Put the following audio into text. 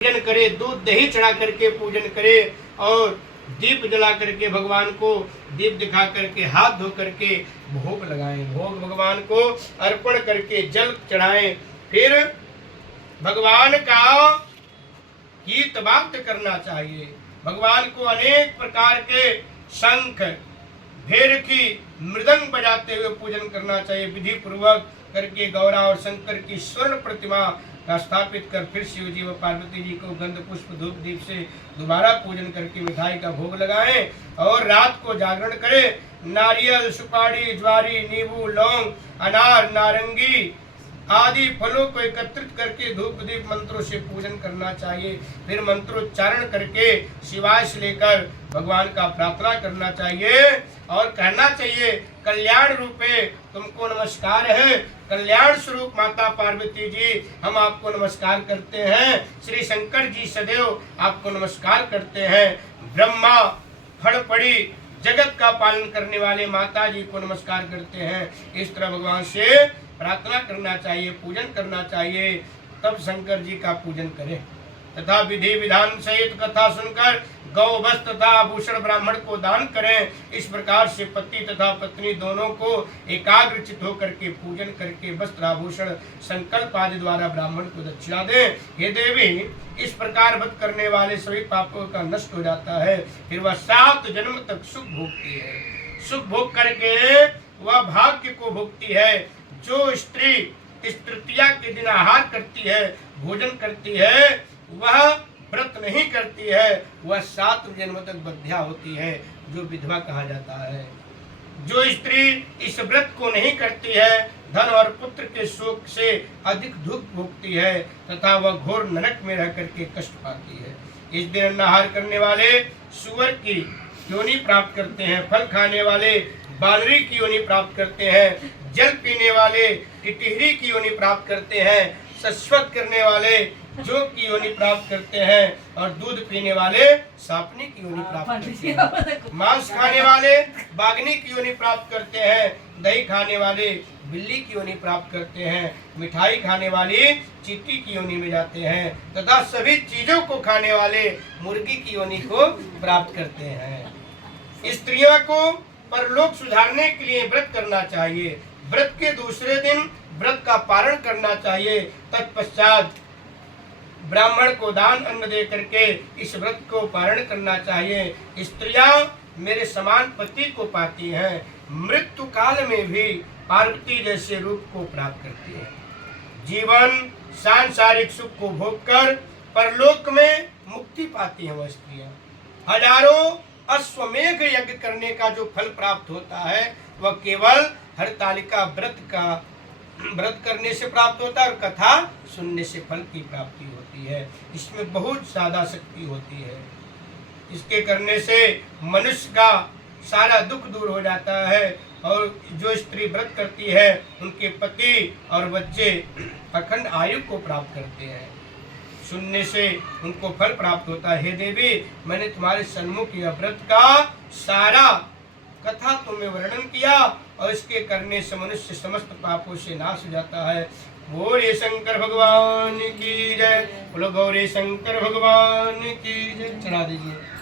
पूजन करे, दूध दही चढ़ा करके पूजन करे और दीप जला करके भगवान को दीप दिखा करके हाथ धो करके भोग लगाएं, भोग भगवान को अर्पण करके जल चढ़ाएं। फिर भगवान का गीत वाद्य करना चाहिए। भगवान को अनेक प्रकार के शंख भेरकी मृदंग बजाते हुए पूजन करना चाहिए। विधि पूर्वक करके गौरा और शंकर की स्वर्ण प्रतिमा का स्थापित कर फिर शिव जी व पार्वती जी को गंध पुष्प धूप दीप से दोबारा पूजन करके मिठाई का भोग लगाएं और रात को जागरण करें। नारियल, सुपारी, ज्वारी, नींबू, लौंग, अनार, नारंगी आदि फलों को एकत्रित करके धूप दीप मंत्रों से पूजन करना चाहिए। फिर मंत्रोच्चारण करके शिवाय से लेकर भगवान का प्रार्थना करना चाहिए और कहना चाहिए, कल्याण रूपे तुमको नमस्कार है। कल्याण स्वरूप माता पार्वती जी हम आपको नमस्कार करते हैं। श्री शंकर जी सदैव आपको नमस्कार करते हैं। ब्रह्मा फड़पड़ी जगत का पालन करने वाले माता जी को नमस्कार करते हैं। इस तरह भगवान से प्रार्थना करना चाहिए, पूजन करना चाहिए, तब शंकर जी का पूजन करें। तथा विधि विधान सहित कथा सुनकर गौ वस्त्र तथा आभूषण ब्राह्मण को दान करें। इस प्रकार से पति तथा पत्नी दोनों को एकाग्रचित होकर के पूजन करके वस्त्र आभूषण संकल्प आदि द्वारा ब्राह्मण को दक्षिणा दें। हे देवी, इस प्रकार व्रत करने वाले सभी पापों का नष्ट हो जाता है। फिर वह 7 जन्म तक सुख भोगती है। सुख भोग करके वह भाग्य को भोगती है। जो स्त्री इस तृतीया के दिन आहार करती है, भोजन करती है, वह व्रत नहीं करती है, वह 7 जन्म तक बद्ध्या होती है, जो विधवा कहा जाता है। जो स्त्री इस व्रत को नहीं करती है, धन और पुत्र के शोक से अधिक दुख भोगती है तथा वह घोर नरक में रह करके कष्ट पाती है। इस दिन अनाहार करने वाले सुअर की योनि प्राप्त करते हैं, फल खाने वाले बानरी की योनि प्राप्त करते हैं, जल पीने वाले टिटहरी की योनि प्राप्त करते हैं, शश्वत करने वाले जोग की योनि प्राप्त करते हैं और दूध पीने वाले सांपनी की योनि प्राप्त करते हैं। मांस खाने वाले बाघनी की योनि प्राप्त करते हैं, दही खाने वाले बिल्ली की योनि प्राप्त करते हैं, मिठाई खाने वाली चींटी की योनि में जाते हैं तथा सभी चीजों को खाने वाले मुर्गी की योनि को प्राप्त करते हैं। स्त्रियों को परलोक सुधारने के लिए व्रत करना चाहिए। व्रत के दूसरे दिन व्रत का पारण करना चाहिए। तत्पश्चात ब्राह्मण को दान अन्न दे करके इस व्रत को पारण करना चाहिए। स्त्रियां मेरे समान पति को पाती हैं, मृत्यु काल में भी पार्वती जैसे रूप को प्राप्त करती है। जीवन सांसारिक सुख को भोगकर परलोक में मुक्ति पाती हैं वह स्त्रियां। हजारों अश्वमेघ यज्ञ करने का जो फल प्राप्त होता है वह केवल हरतालिका व्रत करने से प्राप्त होता है और कथा सुनने से फल की प्राप्ति होती है। इसमें बहुत ज्यादा शक्ति होती है। इसके करने से मनुष्य का सारा दुख दूर हो जाता है और जो स्त्री व्रत करती है उनके पति और बच्चे अखंड आयु को प्राप्त करते हैं। सुनने से उनको फल प्राप्त होता है। हे देवी, मैंने तुम्हारे सन्मुख यह व्रत का सारा कथा तुम्हें वर्णन किया और इसके करने से मनुष्य समस्त पापों से नाश हो जाता है। बोले शंकर भगवान की जय, बोलो गौरी शंकर भगवान की जय। चढ़ा दीजिए।